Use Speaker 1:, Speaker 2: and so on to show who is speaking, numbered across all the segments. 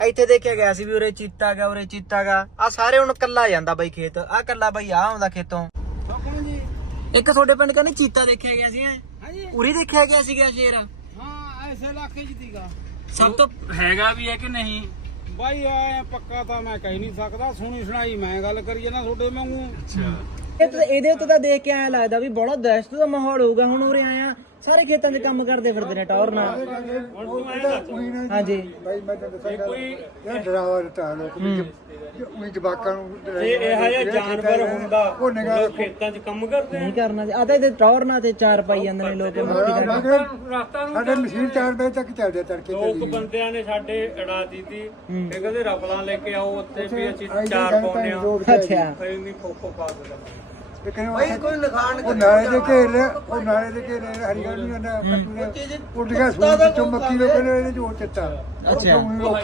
Speaker 1: ਇੱਥੇ ਦੇਖਿਆ ਗਿਆ ਸੀ ਵੀ ਉਰੇ ਚੀਤਾ ਗਾ ਉਰੇ ਚੀਤਾ ਗਾ ਆ ਸਾਰੇ ਹੁਣ ਕੱਲਾ ਜਾਂਦਾ ਬਾਈ ਖੇਤ ਆ ਕੱਲਾ ਬਾਈ ਆ ਆਉਂਦਾ ਖੇਤੋਂ ਇੱਕ ਤੁਹਾਡੇ ਪਿੰਡ ਕਹਿੰਦੇ ਚੀਤਾ ਦੇਖਿਆ ਗਿਆ ਸੀ ਉਰੀ ਦੇਖਿਆ ਗਿਆ ਸੀਗਾ ਸ਼ੇਰ
Speaker 2: ਹਾਂ ਐਸੇ ਇਲਾਕੇ 'ਚ ਸੀਗਾ
Speaker 1: ਸਭ ਤੋਂ ਹੈਗਾ ਵੀ ਹੈ ਕਿ ਨਹੀਂ
Speaker 2: ਬਾਈ ਐ ਪੱਕਾ ਤਾਂ ਮੈਂ ਕਹਿ ਨਹੀਂ ਸਕਦਾ ਸੁਣੀ ਸੁਣਾਈ ਮੈਂ ਗੱਲ ਕਰੀ ਜਾਂਦਾ ਤੁਹਾਡੇ ਵਾਂਗੂ
Speaker 1: ਇਹਦੇ ਉੱਤੇ ਤਾਂ ਦੇਖ ਕੇ ਐਂ ਲੱਗਦਾ ਵੀ ਬੜਾ ਦਹਿਸ਼ਤ ਦਾ ਮਾਹੌਲ ਹੋਊਗਾ ਹੁਣ ਉਰੇ ਆਇਆ ਸਾਰੇ ਖੇਤਾਂ 'ਚ ਕੰਮ ਕਰਦੇ ਫਿਰਦੇ ਨੇ ਟੌਰ ਨਾਲ ਹਾਂਜੀ
Speaker 3: ਬਾਈ ਮੈਂ ਤਾਂ ਦੱਸਾਂਗਾ ਇਹ ਡਰਾਵਾ ਦਿੱਤਾ ਲੋਕ ਉਹੀ ਜਵਾਕਾਂ ਨੂੰ
Speaker 2: ਇਹ ਜਿਹਾ ਜਾਨਵਰ ਹੁੰਦਾ
Speaker 3: ਉਹ ਨਿਗਾਹ
Speaker 2: ਖੇਤਾਂ 'ਚ ਕੰਮ ਕਰਦੇ
Speaker 1: ਨਹੀਂ ਕਰਨਾ ਆ ਤਾਂ ਇਹਦੇ ਟੌਰ ਨਾਲ ਤੇ ਚਾਰ ਪਾਈ ਜਾਂਦੇ ਨੇ ਲੋਕ
Speaker 2: ਰਾਤਾਂ ਨੂੰ
Speaker 3: ਸਾਡੇ ਮਸ਼ੀਨ 4 ਵਜੇ ਤੱਕ ਚੱਲਦੇ ਤੜਕੇ
Speaker 2: ਲੋਕ ਬੰਦਿਆਂ ਨੇ ਸਾਡੇ ਅੜਾ ਦਿੱਤੀ ਇਹ ਕਹਿੰਦੇ ਰਫਲਾਂ ਲੈ ਕੇ ਆਓ ਉੱਥੇ ਵੀ ਅਸੀਂ ਚਾਰ ਪਾਉਂਦੇ ਆ
Speaker 1: ਅੱਛਾ
Speaker 2: ਫੇਰ ਨਹੀਂ ਫੋਕੋ ਪਾ ਦਿੰਦਾ
Speaker 3: ਕੋਈ ਲਖਾਣ ਉਹ ਨਾਲੇ ਦੇ ਘੇਰੇ ਹਰੀਆਂ ਨਹੀਂ ਹੁੰਦਾ ਕੱਟੂ ਨੇ ਉੱਡ ਗਿਆ ਸੂਰ ਚੋਂ ਮੱਕੀ ਦੇ ਕਹਿੰਦੇ ਇਹਦੇ ਜੋ ਚੱਤਾ
Speaker 1: ਅੱਛਾ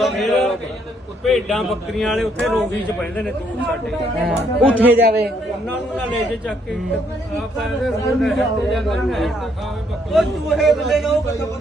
Speaker 2: ਭੇਡਾਂ ਬੱਕਰੀਆਂ ਵਾਲੇ ਉੱਥੇ ਰੋਗੀ 'ਚ ਬੈਠਦੇ ਨੇ ਦੂਰ ਸਾਡੇ
Speaker 1: ਉੱਥੇ ਜਾਵੇ
Speaker 2: ਉਹਨਾਂ ਨੂੰ ਨਾ ਲੈ ਜੇ ਚੱਕ ਕੇ ਆ ਪੈਸੇ ਰੋਡ ਤੇ ਜਾਂਦੇ ਨੇ ਉਹ ਚੂਹੇ ਬਲੇ ਨਾ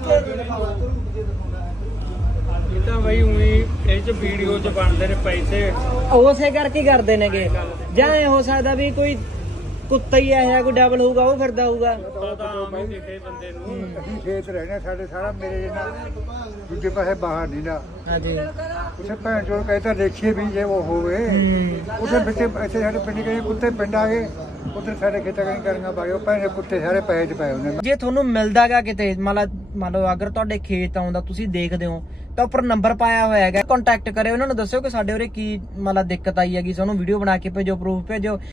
Speaker 2: ਇਹ ਤਾਂ ਬਈ ਉਹੀ ਇਹ 'ਚ ਵੀਡੀਓ 'ਚ ਬਣਦੇ ਨੇ ਪੈਸੇ
Speaker 1: ਉਸੇ ਕਰਕੇ ਕਰਦੇ ਨੇਗੇ ਜਾਂ ਇਹ ਹੋ ਸਕਦਾ ਵੀ ਕੋਈ ਕੁੱਤਾ ਹੀ ਆਇਆ ਕੋਈ ਡਬਲ ਹੋਊਗਾ ਉਹ ਫਿਰਦਾ ਹੋਊਗਾ
Speaker 2: ਪਤਾ ਆਮ ਹੀ ਦਿਖੇ ਬੰਦੇ ਨੂੰ
Speaker 3: ਅਸੀਂ ਖੇਤ ਰਹਿਣਾ ਸਾਡੇ ਸਾਰਾ ਮੇਰੇ ਜਿੰਨਾ ਦੂਜੇ ਪਾਸੇ ਬਾਹਰ ਨਹੀਂ ਨਾ
Speaker 1: ਹਾਂਜੀ
Speaker 3: ਉਸੇ ਭੈਣ ਚੋਰ ਕਹਿੰਦਾ ਦੇਖੀਏ ਵੀ ਜੇ ਉਹ ਹੋਵੇ ਉਸੇ ਵਿੱਚ ਇੱਥੇ ਸਾਡੇ ਪਿੰਡ ਗਏ ਕੁੱਤੇ ਪਿੰਡ ਆ ਗਏ ਉੱਧਰ ਸਾਡੇ ਖੇਤਾਂ ਕਹੀਂ ਕਰੀਆਂ ਪਾ ਗਏ ਉਹ ਭੈਣ ਕੁੱਤੇ ਸਾਰੇ ਪਏ 'ਚ ਪਏ ਉਹਨੇ
Speaker 1: ਜੇ ਤੁਹਾਨੂੰ ਮਿਲਦਾਗਾ ਕਿਤੇ ਮੰਨ ਲਓ ਅਗਰ ਤੁਹਾਡੇ ਖੇਤ ਆਉਂਦਾ ਤੁਸੀਂ ਦੇਖਦੇ ਹੋ ਤਾਂ ਉੱਪਰ ਨੰਬਰ ਪਾਇਆ ਹੋਇਆ ਹੈਗਾ ਕੰਟੈਕਟ ਕਰਿਓ ਉਹਨਾਂ ਨੂੰ ਦੱਸਿਓ ਕਿ ਸਾਡੇ ਉਰੇ ਕੀ ਦਿੱਕਤ ਆਈ ਹੈਗੀ ਸਾਨੂੰ ਵੀਡੀਓ ਬਣਾ ਕੇ ਭੇਜੋ ਪ੍ਰੂਫ ਭੇਜੋ